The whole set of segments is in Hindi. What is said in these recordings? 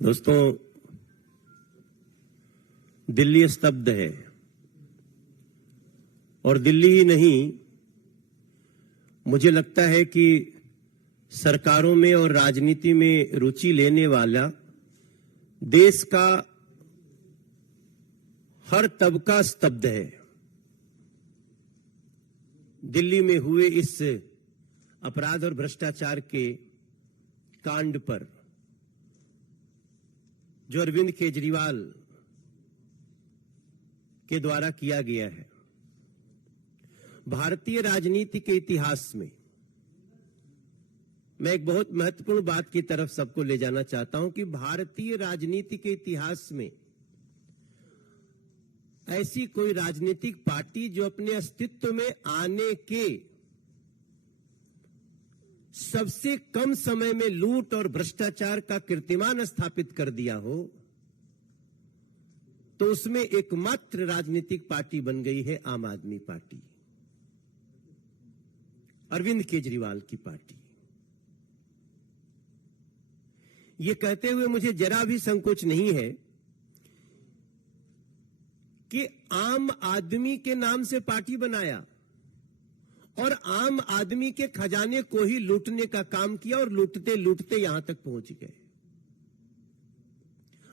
दोस्तों, दिल्ली स्तब्ध है और दिल्ली ही नहीं, मुझे लगता है कि सरकारों में और राजनीति में रुचि लेने वाला देश का हर तबका स्तब्ध है। दिल्ली में हुए इस अपराध और भ्रष्टाचार के कांड पर जो अरविंद केजरीवाल के द्वारा किया गया है, भारतीय राजनीति के इतिहास में मैं एक बहुत महत्वपूर्ण बात की तरफ सबको ले जाना चाहता हूं कि भारतीय राजनीति के इतिहास में ऐसी कोई राजनीतिक पार्टी जो अपने अस्तित्व में आने के सबसे कम समय में लूट और भ्रष्टाचार का कीर्तिमान स्थापित कर दिया हो, तो उसमें एकमात्र राजनीतिक पार्टी बन गई है आम आदमी पार्टी, अरविंद केजरीवाल की पार्टी। ये कहते हुए मुझे जरा भी संकोच नहीं है कि आम आदमी के नाम से पार्टी बनाया और आम आदमी के खजाने को ही लूटने का काम किया और लूटते लूटते यहां तक पहुंच गए।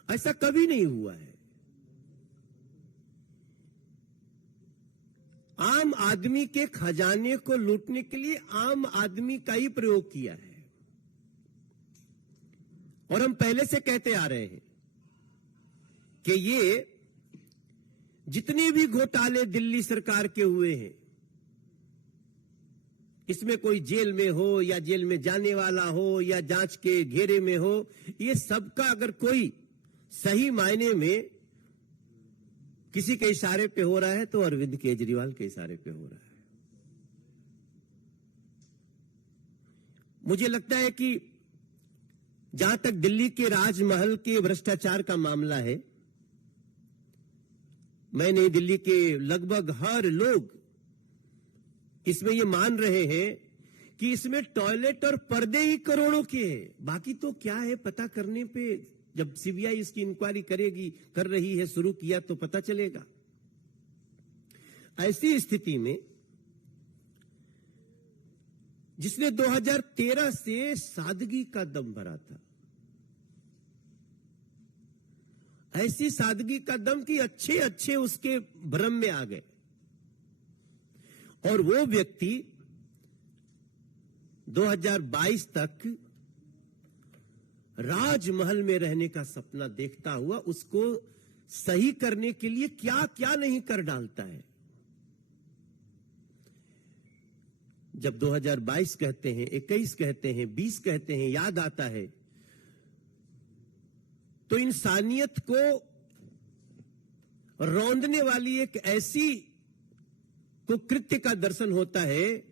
ऐसा कभी नहीं हुआ है। आम आदमी के खजाने को लूटने के लिए आम आदमी का ही प्रयोग किया है। और हम पहले से कहते आ रहे हैं कि ये जितने भी घोटाले दिल्ली सरकार के हुए हैं, इसमें कोई जेल में हो या जेल में जाने वाला हो या जांच के घेरे में हो, ये सबका अगर कोई सही मायने में किसी के इशारे पे हो रहा है तो अरविंद केजरीवाल के इशारे पे हो रहा है। मुझे लगता है कि जहां तक दिल्ली के राजमहल के भ्रष्टाचार का मामला है, मैं नहीं, दिल्ली के लगभग हर लोग इसमें ये मान रहे हैं कि इसमें टॉयलेट और पर्दे ही करोड़ों के हैं। बाकी तो क्या है पता करने पे, जब सीबीआई इसकी इंक्वायरी करेगी, कर रही है, शुरू किया तो पता चलेगा। ऐसी स्थिति में जिसने 2013 से सादगी का दम भरा था, ऐसी सादगी का दम कि अच्छे अच्छे उसके भ्रम में आ गए, और वो व्यक्ति 2022 तक राजमहल में रहने का सपना देखता हुआ उसको सही करने के लिए क्या क्या नहीं कर डालता है। जब 2022 कहते हैं, 21 कहते हैं, 20 कहते हैं, याद आता है तो इंसानियत को रौंदने वाली एक ऐसी कुकृत्य का दर्शन होता है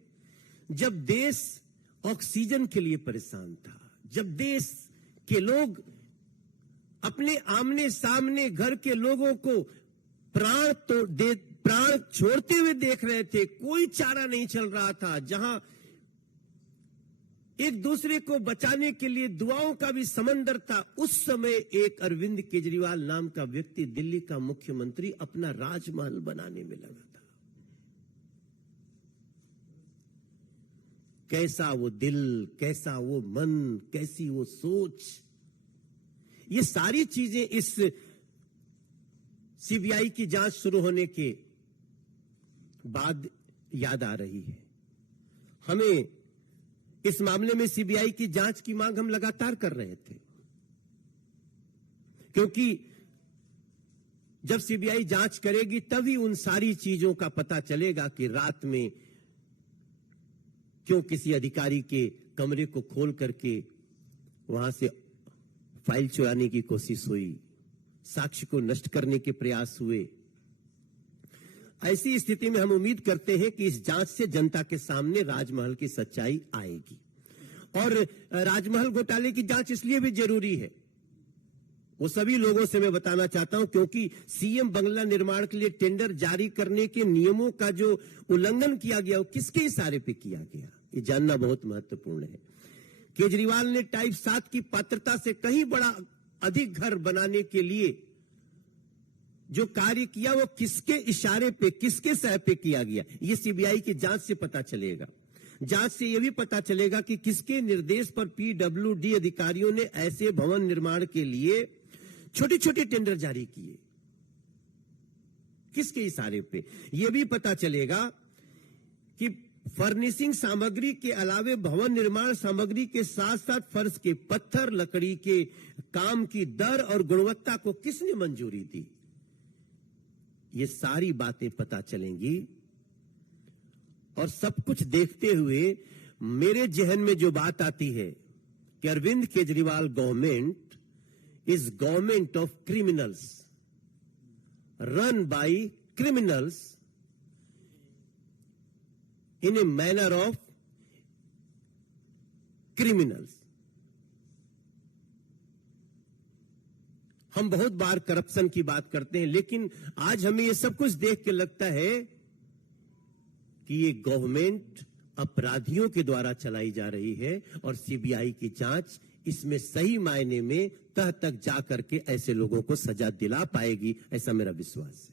जब देश ऑक्सीजन के लिए परेशान था, जब देश के लोग अपने आमने सामने घर के लोगों को प्राण छोड़ते हुए देख रहे थे, कोई चारा नहीं चल रहा था, जहां एक दूसरे को बचाने के लिए दुआओं का भी समंदर था, उस समय एक अरविंद केजरीवाल नाम का व्यक्ति दिल्ली का मुख्यमंत्री अपना राजमहल बनाने में लगा था। कैसा वो दिल, कैसा वो मन, कैसी वो सोच, ये सारी चीजें इस सीबीआई की जांच शुरू होने के बाद याद आ रही है। हमें इस मामले में सीबीआई की जांच की मांग हम लगातार कर रहे थे, क्योंकि जब सीबीआई जांच करेगी तभी उन सारी चीजों का पता चलेगा कि रात में क्यों किसी अधिकारी के कमरे को खोल करके वहां से फाइल चुराने की कोशिश हुई, साक्ष्य को नष्ट करने के प्रयास हुए। ऐसी स्थिति में हम उम्मीद करते हैं कि इस जांच से जनता के सामने राजमहल की सच्चाई आएगी। और राजमहल घोटाले की जांच इसलिए भी जरूरी है, वो सभी लोगों से मैं बताना चाहता हूं, क्योंकि सीएम बंगला निर्माण के लिए टेंडर जारी करने के नियमों का जो उल्लंघन किया गया वो किसके इशारे पे किया गया, ये जानना बहुत महत्वपूर्ण है। केजरीवाल ने टाइप 7 की पात्रता से कहीं बड़ा अधिक घर बनाने के लिए जो कार्य किया वो किसके इशारे पे, किसके सह पे किया गया, ये सीबीआई की जांच से पता चलेगा। जांच से यह भी पता चलेगा कि किसके निर्देश पर पीडब्ल्यूडी अधिकारियों ने ऐसे भवन निर्माण के लिए छोटे छोटे टेंडर जारी किए, किसके इशारे पे। यह भी पता चलेगा कि फर्निशिंग सामग्री के अलावे भवन निर्माण सामग्री के साथ साथ फर्श के पत्थर, लकड़ी के काम की दर और गुणवत्ता को किसने मंजूरी दी, ये सारी बातें पता चलेंगी। और सब कुछ देखते हुए मेरे जहन में जो बात आती है कि Arvind Kejriwal government is government of criminals, run by criminals in a manner of criminals. हम बहुत बार करप्शन की बात करते हैं, लेकिन आज हमें यह सब कुछ देख के लगता है कि ये गवर्नमेंट अपराधियों के द्वारा चलाई जा रही है और सीबीआई की जांच इसमें सही मायने में तह तक जाकर के ऐसे लोगों को सजा दिला पाएगी, ऐसा मेरा विश्वास है।